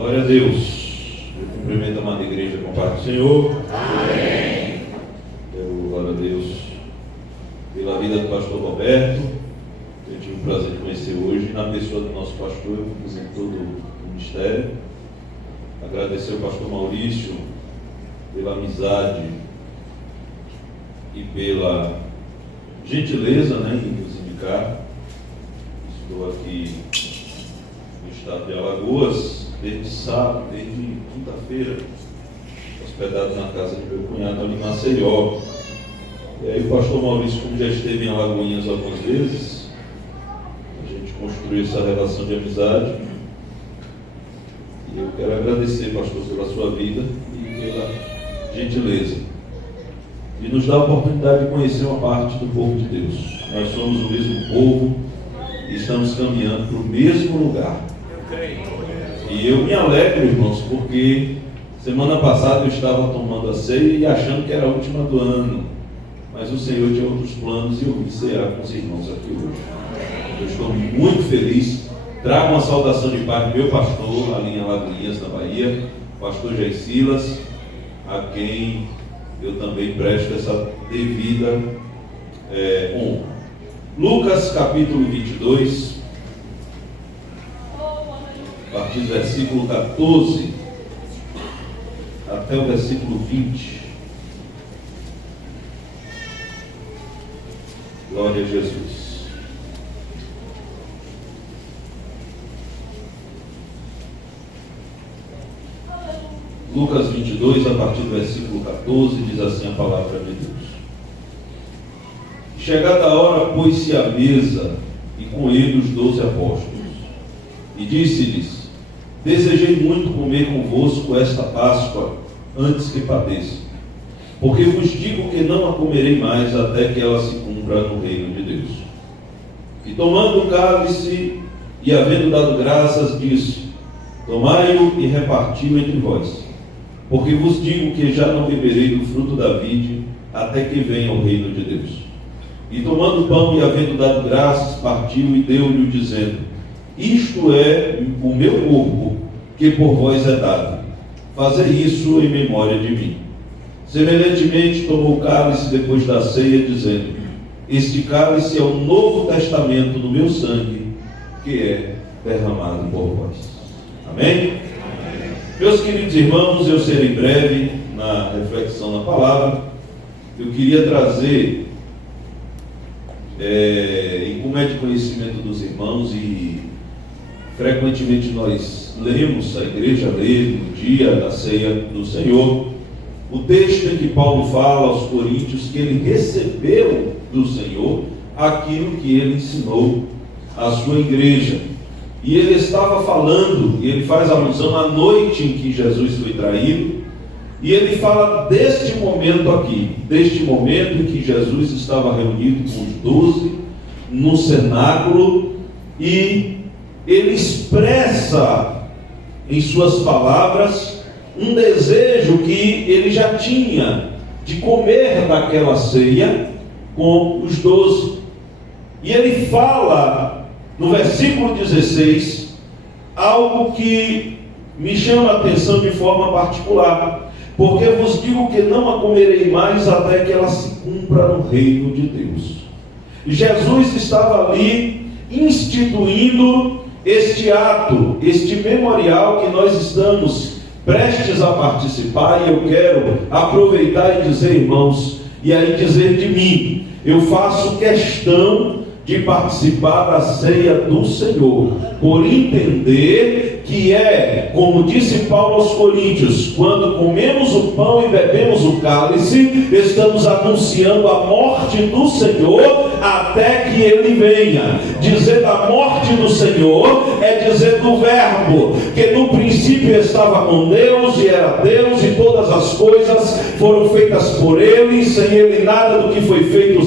Glória a Deus. Eu cumprimento a amada igreja com a paz do Senhor. Amém. Glória a Deus pela vida do pastor Roberto. Eu tive o prazer de conhecer hoje, na pessoa do nosso pastor, eu represento todo o ministério. Agradecer ao pastor Maurício pela amizade e pela gentileza, em nos indicar. Estou aqui no estado de Alagoas desde sábado, desde quinta-feira, hospedado na casa de meu cunhado ali em Maceió. E aí o pastor Maurício, como já esteve em Alagoinhas algumas vezes, a gente construiu essa relação de amizade. E eu quero agradecer, pastor, pela sua vida e pela gentileza de nos dar a oportunidade de conhecer uma parte do povo de Deus. Nós somos o mesmo povo e estamos caminhando para o mesmo lugar. E eu me alegro, irmãos, porque semana passada eu estava tomando a ceia e achando que era a última do ano, mas o Senhor tinha outros planos e eu vim cear com os irmãos aqui hoje. Eu estou muito feliz. Trago uma saudação de paz do meu pastor ali em Alagoinhas, na Bahia, pastor Jair Silas, a quem eu também presto essa devida honra. Lucas capítulo 22, a partir do versículo 14 até o versículo 20. Glória a Jesus. Lucas 22, a partir do versículo 14, diz assim a palavra de Deus. Chegada a hora, pôs-se à mesa, e com ele os 12 apóstolos. E disse-lhes: Desejei muito comer convosco esta Páscoa, antes que padeça. Porque vos digo que não a comerei mais, até que ela se cumpra no reino de Deus. E tomando o cálice, e havendo dado graças, disse: Tomai-o e reparti-o entre vós. Porque vos digo que já não beberei do fruto da vide, até que venha o reino de Deus. E tomando o pão e havendo dado graças, partiu e deu-lhe, dizendo: Isto é o meu corpo, que por vós é dado. Fazei isso em memória de mim. Semelhantemente tomou o cálice depois da ceia, dizendo: Este cálice é o novo testamento do meu sangue, que é derramado por vós. Amém? Meus queridos irmãos, eu serei breve na reflexão da palavra. Eu queria trazer, e como é de conhecimento dos irmãos, e frequentemente nós lemos, a igreja lê no dia da ceia do Senhor, o texto em que Paulo fala aos coríntios que ele recebeu do Senhor aquilo que ele ensinou à sua igreja. E ele estava falando, e ele faz alusão à noite em que Jesus foi traído, e ele fala deste momento aqui, deste momento em que Jesus estava reunido com os 12 no cenáculo, e ele expressa em suas palavras um desejo que ele já tinha de comer daquela ceia com os 12. E ele fala no versículo 16, algo que me chama a atenção de forma particular. Porque vos digo que não a comerei mais até que ela se cumpra no reino de Deus. Jesus estava ali instituindo este ato, este memorial que nós estamos prestes a participar. E eu quero aproveitar e dizer, irmãos, e aí dizer de mim, eu faço questão de participar da ceia do Senhor, por entender que como disse Paulo aos Coríntios, quando comemos o pão e bebemos o cálice, estamos anunciando a morte do Senhor até que Ele venha. Dizer da morte do Senhor é dizer do Verbo, que no princípio estava com Deus, e era Deus, e todas as as coisas foram feitas por Ele, sem Ele nada do que foi feito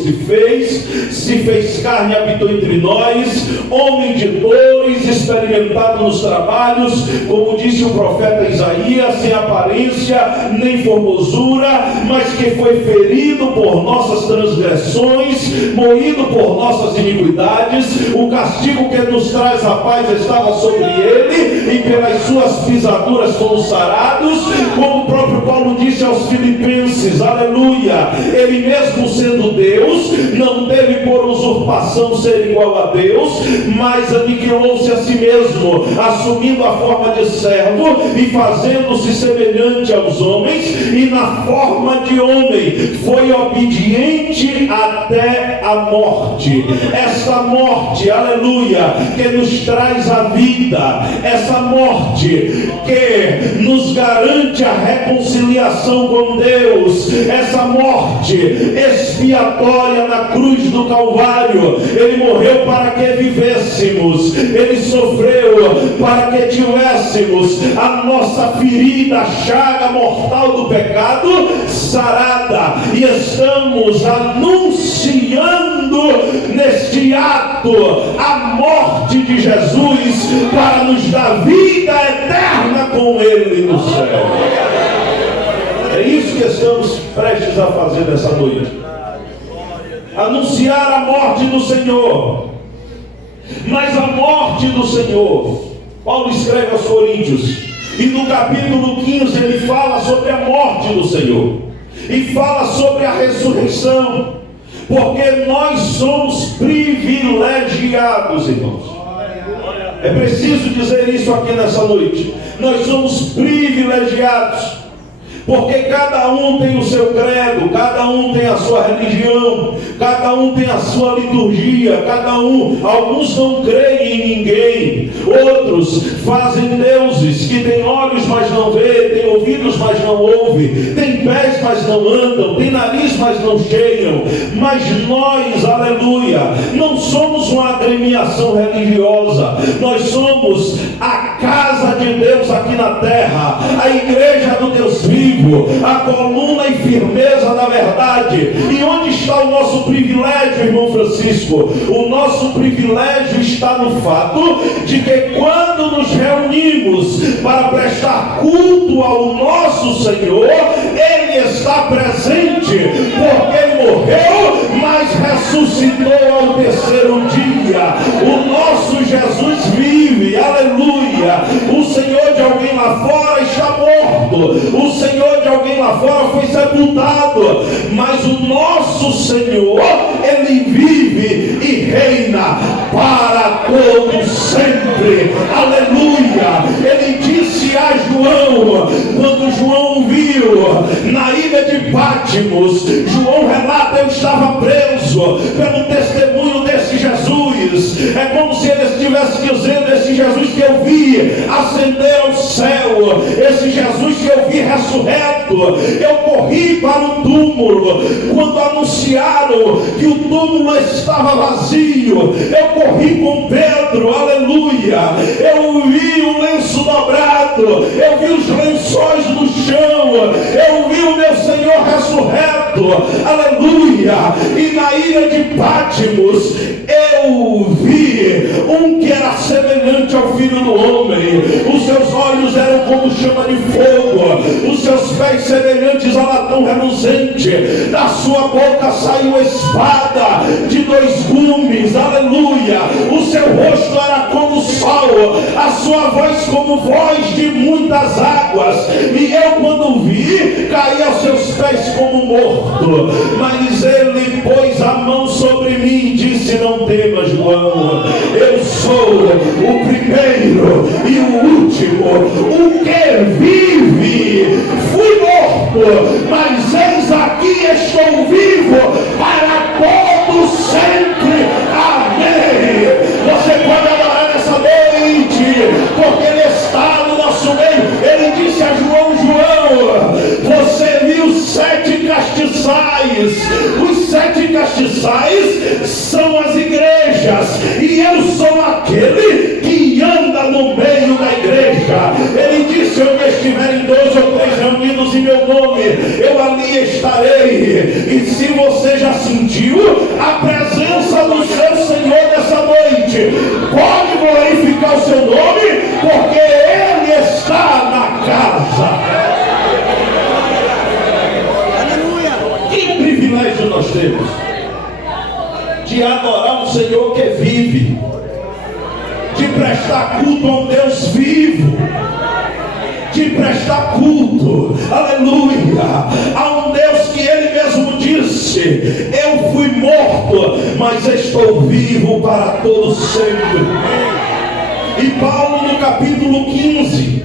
se fez carne e habitou entre nós, homem de dores, experimentado nos trabalhos, como disse o profeta Isaías, sem aparência nem formosura, mas que foi ferido por nossas transgressões, moído por nossas iniquidades. O castigo que nos traz a paz estava sobre Ele, e pelas suas pisaduras fomos sarados, como o próprio Paulo disse aos Filipenses, aleluia. Ele mesmo sendo Deus, não teve por usurpação ser igual a Deus, mas aniquilou-se a si mesmo, assumindo a forma de servo e fazendo-se semelhante aos homens, e na forma de homem foi obediente até a morte. Esta morte, aleluia, que nos traz a vida, essa morte que nos garante a reconciliação com Deus, essa morte expiatória na cruz do Calvário. Ele morreu para que vivêssemos, Ele sofreu para que tivéssemos a nossa ferida, a chaga mortal do pecado sarada, e estamos anunciando neste ato a morte de Jesus para nos dar vida eterna com Ele no céu. É isso que estamos prestes a fazer nessa noite, anunciar a morte do Senhor. Mas a morte do Senhor, Paulo escreve aos Coríntios, e no capítulo 15 ele fala sobre a morte do Senhor, e fala sobre a ressurreição, porque nós somos privilegiados, irmãos. É preciso dizer isso aqui nessa noite. Nós somos privilegiados, porque cada um tem o seu credo, cada um tem a sua religião, cada um tem a sua liturgia, alguns não creem em ninguém, outros fazem deuses que têm olhos mas não vê, têm ouvidos mas não ouve, têm pés mas não andam, têm nariz mas não cheiam. Mas nós, aleluia, não somos uma agremiação religiosa, nós somos a casa de Deus aqui na terra, a igreja do Deus vivo, a coluna e firmeza da verdade. E onde está o nosso privilégio, irmão Francisco? O nosso privilégio está no fato de que quando nos reunimos para prestar culto ao nosso Senhor, Ele está presente, porque Ele morreu, mas ressuscitou ao terceiro dia. O nosso Jesus vive, aleluia. O Senhor de alguém lá fora está morto, o Senhor de alguém lá fora foi sepultado, mas o nosso Senhor, Ele vive e reina para todo sempre, aleluia. Ele disse a João, quando João viu na ilha de Patmos, João relata: eu estava preso pelo testemunho desse Jesus. É como se ele estivesse dizendo: esse Jesus que eu vi ascender ao céu, esse Jesus que eu vi ressurreto, eu corri para o túmulo quando anunciaram que o túmulo estava vazio, eu corri com Pedro, aleluia. Eu vi o lenço dobrado, eu vi os lençóis no chão, eu vi o meu Senhor ressurreto, aleluia. E na ilha de Patmos eu vi um que era semelhante ao Filho do Homem. Os seus olhos eram como chama de fogo, os seus pés semelhantes a latão reluzente, da sua boca saiu espada de 2 gumes, aleluia. O seu rosto era como o sol, a sua voz como voz de muitas águas. E eu, quando vi, caí aos seus pés como morto. Mas ele pôs a mão sobre mim e disse: não temas, João, eu sou o primeiro e o último, o que vive. Fui morto, mas eis aqui estou vivo para todo sempre. Amém. Você pode adorar nessa noite, porque Ele está no nosso meio. Ele disse a João: João, você viu 7 castiçais. Os 7 castiçais são as igrejas, e eu sou aquele que anda no meio da igreja. Ele disse: onde estiverem 2 ou 3 reunidos em meu nome, estarei. E se você já sentiu a presença do seu Senhor nessa noite, pode glorificar o seu nome, porque Ele está na casa. Aleluia! Que privilégio nós temos de adorar um Senhor que vive, de prestar culto a um Deus vivo, de prestar culto, aleluia, a um Deus que Ele mesmo disse: eu fui morto, mas estou vivo para todo sempre. E Paulo, no capítulo 15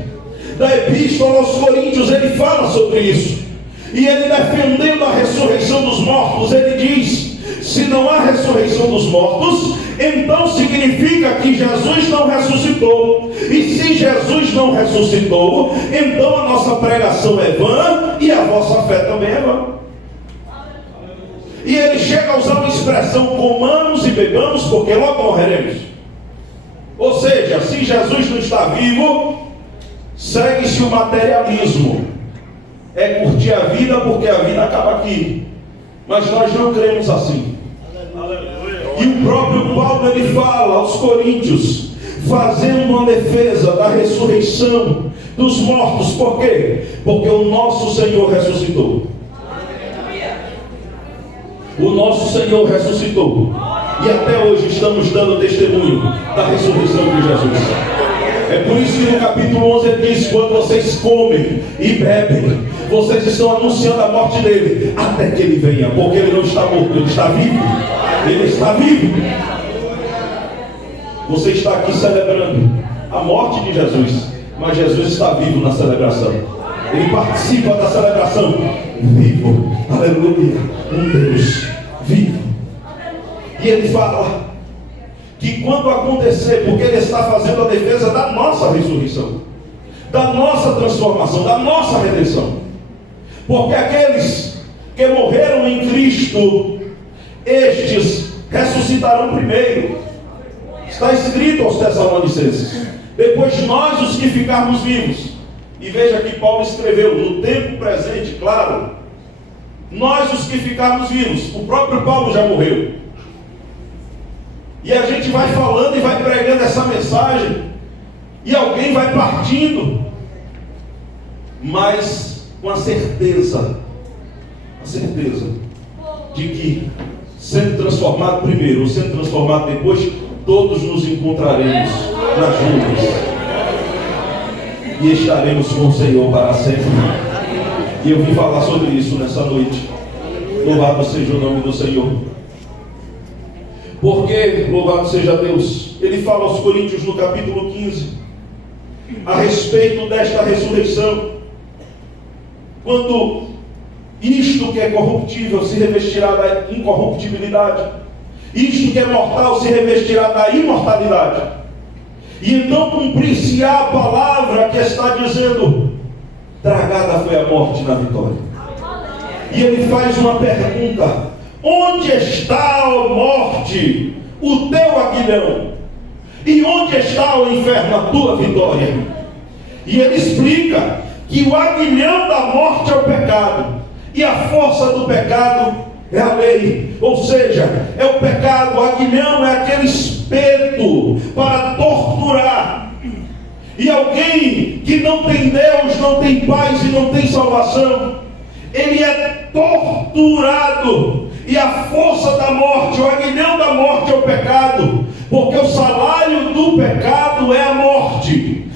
da Epístola aos Coríntios, ele fala sobre isso, e ele, defendendo a ressurreição dos mortos, ele diz: se não há ressurreição dos mortos, então significa que Jesus não ressuscitou. E se Jesus não ressuscitou, então a nossa pregação é vã e a vossa fé também é vã. E ele chega a usar uma expressão: comamos e bebamos, porque logo morreremos. Ou seja, se Jesus não está vivo, segue-se o materialismo. É curtir a vida, porque a vida acaba aqui. Mas nós não cremos assim. E o próprio Paulo, ele fala aos Coríntios, fazendo uma defesa da ressurreição dos mortos. Por quê? Porque o nosso Senhor ressuscitou. O nosso Senhor ressuscitou. E até hoje estamos dando testemunho da ressurreição de Jesus. É por isso que no capítulo 11 ele diz: quando vocês comem e bebem, vocês estão anunciando a morte dele, até que ele venha. Porque ele não está morto, ele está vivo. Ele está vivo. Você está aqui celebrando a morte de Jesus, mas Jesus está vivo na celebração. Ele participa da celebração. Vivo, aleluia, um Deus vivo. E ele fala que quando acontecer, porque ele está fazendo a defesa da nossa ressurreição, da nossa transformação, da nossa redenção. Porque aqueles que morreram em Cristo, estes ressuscitarão primeiro. Está escrito aos Tessalonicenses: depois nós, os que ficarmos vivos. E veja que Paulo escreveu no tempo presente, claro, nós, os que ficarmos vivos. O próprio Paulo já morreu. E a gente vai falando e vai pregando essa mensagem, e alguém vai partindo, mas com a certeza de que, sendo transformado primeiro ou sendo transformado depois, todos nos encontraremos nas nuvens e estaremos com o Senhor para sempre. E eu vim falar sobre isso nessa noite. Louvado seja o nome do Senhor. Porque, louvado seja Deus, ele fala aos Coríntios no capítulo 15 a respeito desta ressurreição. Quando isto que é corruptível se revestirá da incorruptibilidade, isto que é mortal se revestirá da imortalidade. E então cumprir-se-á a palavra que está dizendo: tragada foi a morte na vitória. E ele faz uma pergunta: onde está, ó morte, o teu aguilhão? E onde está, ó inferno, a tua vitória? E ele explica que o aguilhão da morte é o pecado, e a força do pecado é a lei. Ou seja, é o pecado. O aguilhão é aquele espeto para torturar. E alguém que não tem Deus, não tem paz e não tem salvação, ele é torturado. E a força da morte, o aguilhão da morte é o pecado, porque o salário do pecado é a morte,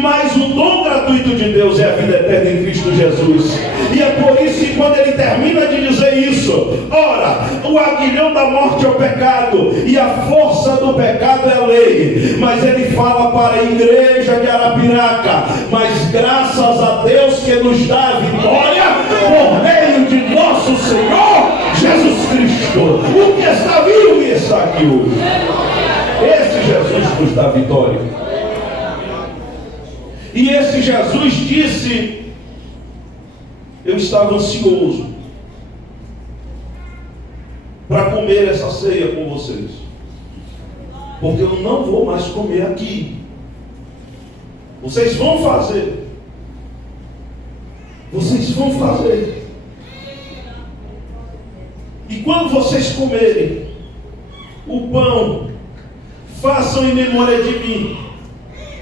mas o dom gratuito de Deus é a vida eterna em Cristo Jesus. E é por isso que quando ele termina de dizer isso, ora, o aguilhão da morte é o pecado e a força do pecado é a lei, mas ele fala para a igreja de Arapiraca: mas graças a Deus que nos dá a vitória por meio de nosso Senhor Jesus Cristo, o que está vivo e está aqui hoje. Esse Jesus nos dá a vitória. E esse Jesus disse: eu estava ansioso para comer essa ceia com vocês, porque eu não vou mais comer aqui. Vocês vão fazer. quando vocês comerem o pão, façam em memória de mim.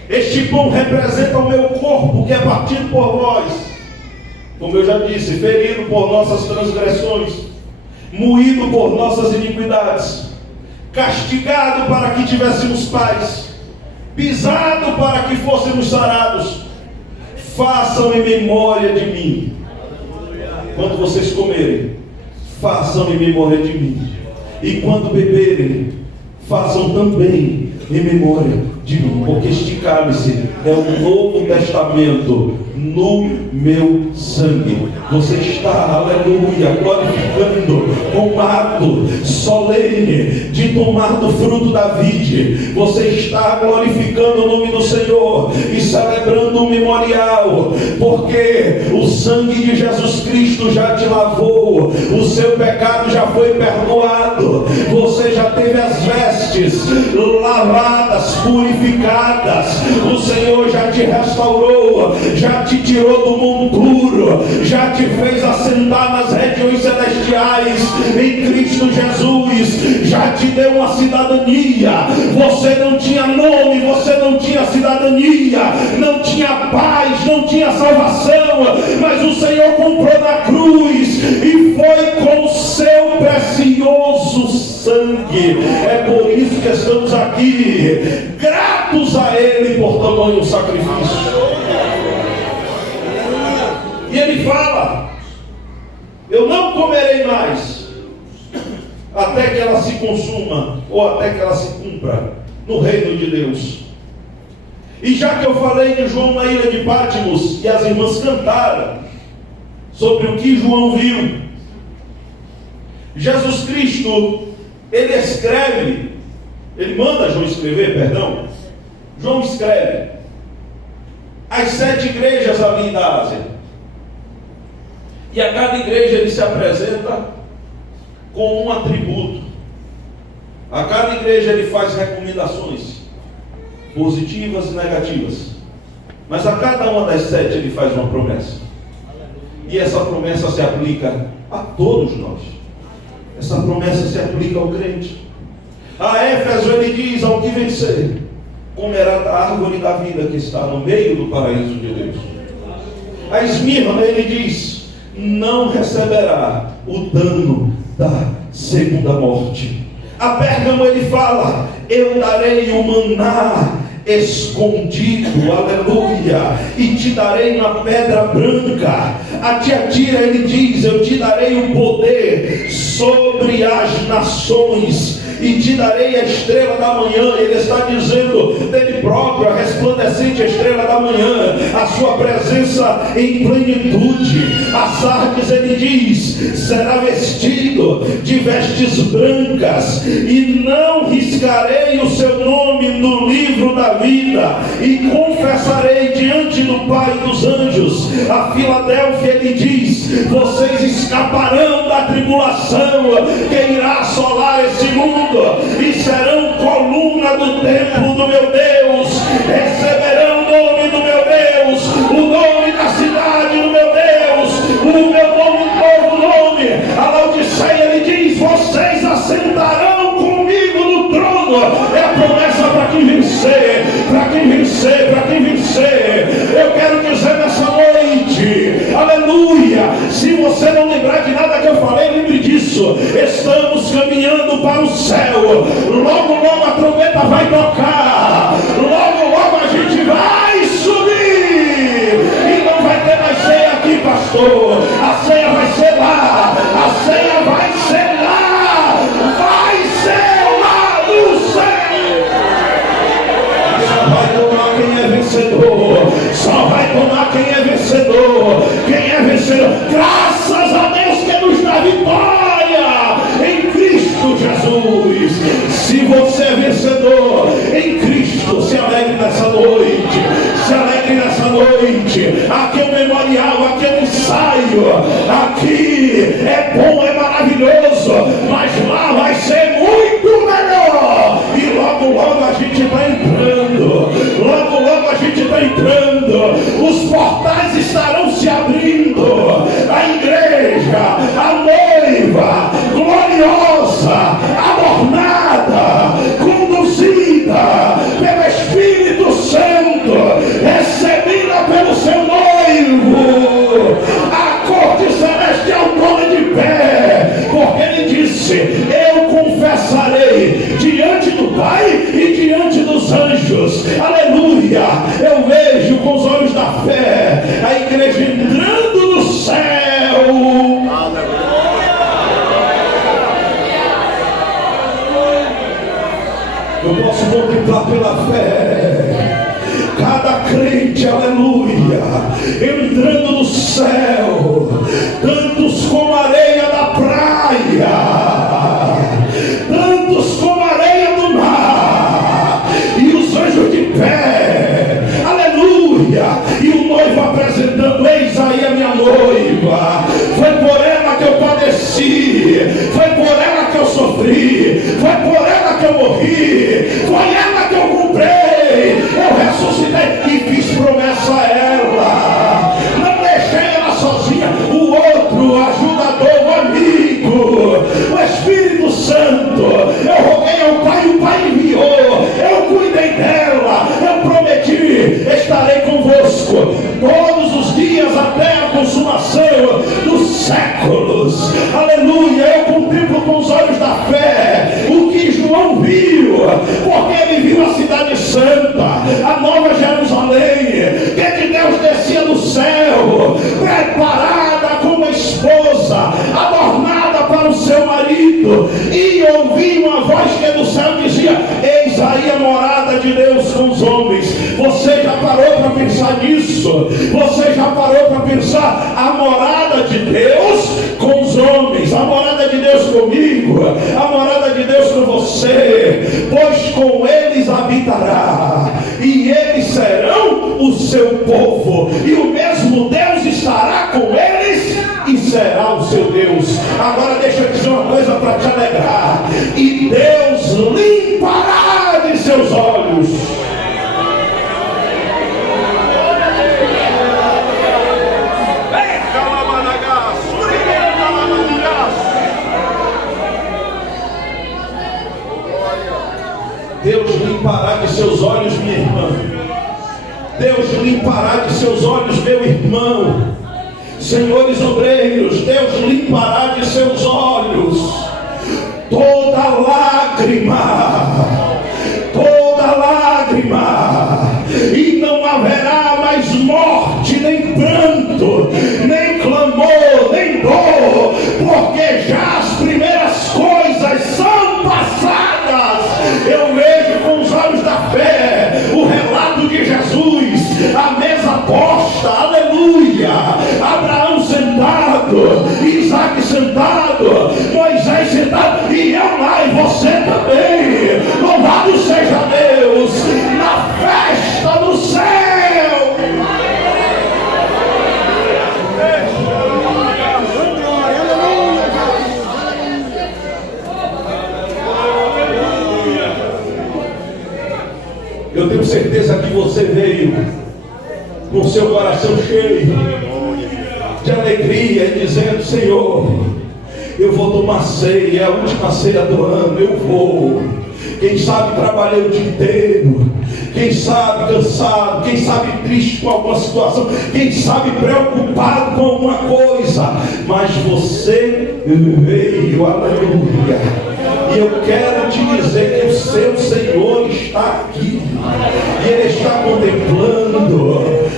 Este pão representa o meu corpo, que é partido por vós, como eu já disse, ferido por nossas transgressões, moído por nossas iniquidades, castigado para que tivéssemos paz, pisado para que fôssemos sarados. Façam em memória de mim. Quando vocês comerem, façam em memória de mim. E quando beberem, façam também em memória de mim. Porque este cálice é o Novo Testamento no meu sangue. Você está, aleluia, glorificando com um ato solene de tomar do fruto da vide. Você está glorificando o nome do Senhor e celebrando um memorial, porque o sangue de Jesus Cristo já te lavou, o seu pecado já foi perdoado, você já teve as vestes lavadas, purificadas, o Senhor já te restaurou, já te tirou do monturo, já te fez assentar nas regiões celestiais em Cristo Jesus, já te deu uma cidadania. Você não tinha nome, você não tinha cidadania, não tinha paz, não tinha salvação, mas o Senhor comprou na cruz e foi com o seu precioso sangue. É por isso que estamos aqui, gratos a Ele por tamanho sacrifício. E Ele fala: eu não comerei mais até que ela se consuma, ou até que ela se cumpra no reino de Deus. E já que eu falei de João na ilha de Patmos, e as irmãs cantaram sobre o que João viu, Jesus Cristo, ele escreve, ele manda João escrever, perdão. João escreve as 7 igrejas ali da Ásia. E a cada igreja ele se apresenta com um atributo. A cada igreja ele faz recomendações positivas e negativas. Mas a cada uma das 7 ele faz uma promessa. E essa promessa se aplica a todos nós. Essa promessa se aplica ao crente. A Éfeso ele diz: ao que vencer, comerá da árvore da vida que está no meio do paraíso de Deus. A Esmirna ele diz: não receberá o dano da segunda morte. A Pérgamo ele fala: eu darei o maná escondido, aleluia, e te darei uma pedra branca. A Tiatira ele diz: eu te darei o poder sobre as nações e te darei a estrela da manhã. Ele está dizendo dele próprio, a resplandecente estrela da manhã, a sua presença em plenitude. A Sardes ele diz: será vestido de vestes brancas e não riscarei o seu nome no livro da vida e confessarei diante do Pai dos anjos. A Filadélfia ele diz: vocês escaparão da tribulação que irá assolar esse mundo e serão coluna do templo do meu Deus, receberão o nome do meu Deus, o nome da cidade do meu Deus, o meu nome, novo nome. A Laodiceia ele diz: vocês assentarão comigo no trono. É a promessa para quem vencer, para quem vencer, para quem vencer. Eu quero dizer nessa noite, aleluia, se você não lembrar de nada que eu falei, lembre disso. Estamos caminhando para o céu. Logo, logo a trombeta vai tocar. Logo, logo a gente vai subir. E não vai ter mais ceia aqui, pastor. A ceia vai ser lá. A ceia vai ser lá. Vai ser lá no céu. Só vai tomar quem é vencedor. Só vai tomar quem é vencedor. Quem é vencedor. Graças a Deus que nos dá vitória em Cristo Jesus. Se você é vencedor em Cristo, se alegre nessa noite. Se alegre nessa noite. Aqui é um memorial, aqui é um ensaio. Aqui é bom, é maravilhoso, mas lá vai ser muito melhor. E logo, logo a gente está entrando. Logo, logo a gente está entrando. Os portais estarão se abrindo. A igreja, a noiva, glória entrando no céu, tantos como a areia da praia, tantos como a areia do mar, e os anjos de pé, aleluia, e o noivo apresentando: eis aí a minha noiva, foi por ela que eu padeci, foi por ela que eu sofri, foi por ela que eu morri, foi ela que eu comprei, eu ressuscitei e fiz promessa a ela, não deixei ela sozinha. O outro ajudador, o amigo, o Espírito Santo, eu roguei ao Pai, o Pai enviou, eu cuidei dela, eu prometi: estarei convosco todos os dias até a consumação dos séculos. Aleluia. Eu contemplo com os olhos da fé o que João viu, porque ele viu a cidade santa, a nova Jerusalém, que de Deus descia do céu, preparada como esposa, adornada para o seu marido. E ouvi uma voz que do céu dizia: eis aí a morada de Deus com os homens. Você já parou para pensar nisso? Você já parou para pensar a morada de Deus com os homens, a morada de Deus comigo, a morada de Deus com você? Pois com eles habitará, e eles serão o seu povo, e o mesmo Deus estará com eles e será o seu Deus. Agora deixa eu dizer uma coisa para te alegrar: e Deus limpará de seus olhos. Deus limpará de seus olhos, minha irmã. Deus limpará de seus olhos, meu irmão. Senhores obreiros, Deus limpará de seus olhos toda lágrima, e não haverá mais morte, nem pranto, nem clamor, nem dor, porque já as primeiras coisas são passadas. Eu vejo com os olhos da fé o relato de Jesus, a mesa posta, aleluia, Abraão sentado, Isaac sentado, Moisés sentado, e eu lá, e você também. Louvado seja Deus, na festa do céu. Eu tenho certeza que você veio com seu coração cheio de alegria e dizendo: Senhor, eu vou tomar ceia, é a última ceia do ano, eu vou. Quem sabe trabalhei o dia inteiro, quem sabe cansado, quem sabe triste com alguma situação, quem sabe preocupado com alguma coisa, mas você veio, aleluia. E eu quero te dizer que o seu Senhor está aqui, e Ele está contemplando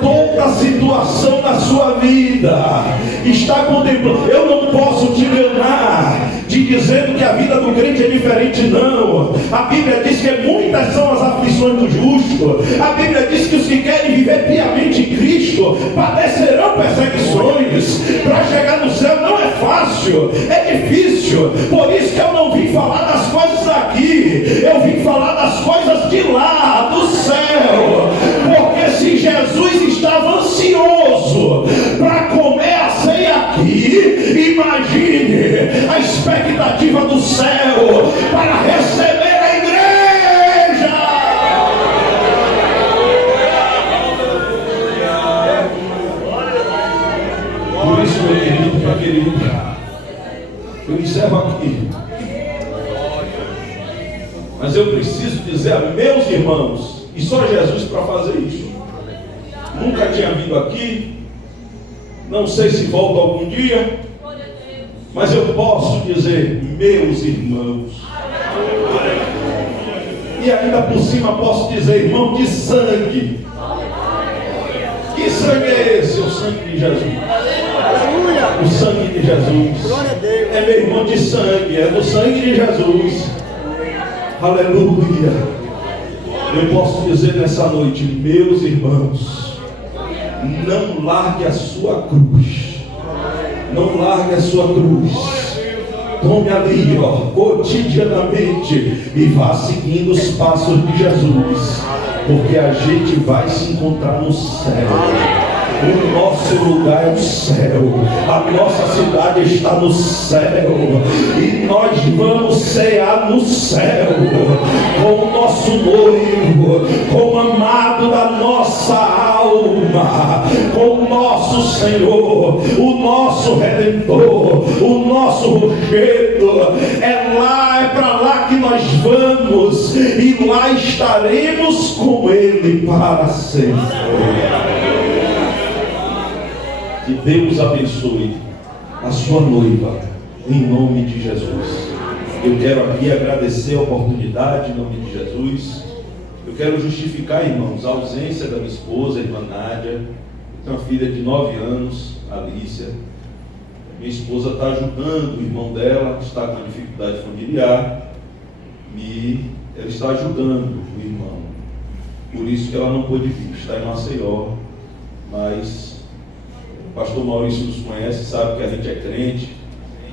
toda a situação da sua vida, está contemplando. Eu não posso te enganar te dizendo que a vida do crente é diferente, não. A Bíblia diz que muitas são as aflições do justo. A Bíblia diz que os que querem viver piamente em Cristo padecerão perseguições. Para chegar no céu não é fácil, é difícil. Por isso que eu não vim falar das coisas aqui, eu vim falar das coisas de lá, do céu. Porque se Jesus estava ansioso para comer a ceia aqui, imagine a expectativa do céu para receber a igreja. Por isso, meu querido, minha querida, eu encerro aqui. Mas eu preciso dizer a meus irmãos, e só Jesus para fazer isso. Nunca tinha vindo aqui, não sei se volto algum dia, mas eu posso dizer, meus irmãos, e ainda por cima posso dizer, irmão de sangue. Que sangue é esse? O sangue de Jesus. O sangue de Jesus. É meu irmão de sangue, é do sangue de Jesus. Aleluia. Eu posso dizer nessa noite, meus irmãos, Não largue a sua cruz. Não largue a sua cruz. Tome ali, cotidianamente, e vá seguindo os passos de Jesus, porque a gente vai se encontrar no céu. O nosso lugar é o céu, a nossa cidade está no céu, e nós vamos cear no céu com o nosso noivo, com o amado da nossa alma, com o nosso Senhor, o nosso Redentor, o nosso rochedo. É lá, é para lá que nós vamos, e lá estaremos com Ele para sempre. Que Deus abençoe a sua noiva, em nome de Jesus. Eu quero aqui agradecer a oportunidade, em nome de Jesus. Eu quero justificar, irmãos, a ausência da minha esposa, a irmã Nádia. Tem uma filha de 9 anos, Alícia. Minha esposa está ajudando o irmão dela, que está com uma dificuldade familiar, e ela está ajudando o irmão. Por isso que ela não pôde vir, está em Maceió, mas o pastor Maurício nos conhece, sabe que a gente é crente,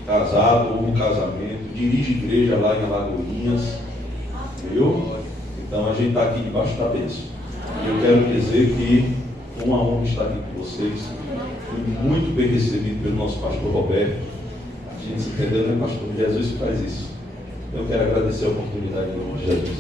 casado, houve um casamento, dirige igreja lá em Alagoinhas, viu? Então a gente está aqui debaixo da bênção. E eu quero dizer que uma honra estar aqui com vocês. Fui muito bem recebido pelo nosso pastor Roberto. A gente se entendeu, né, pastor? Jesus faz isso. Eu quero agradecer a oportunidade em nome de Jesus.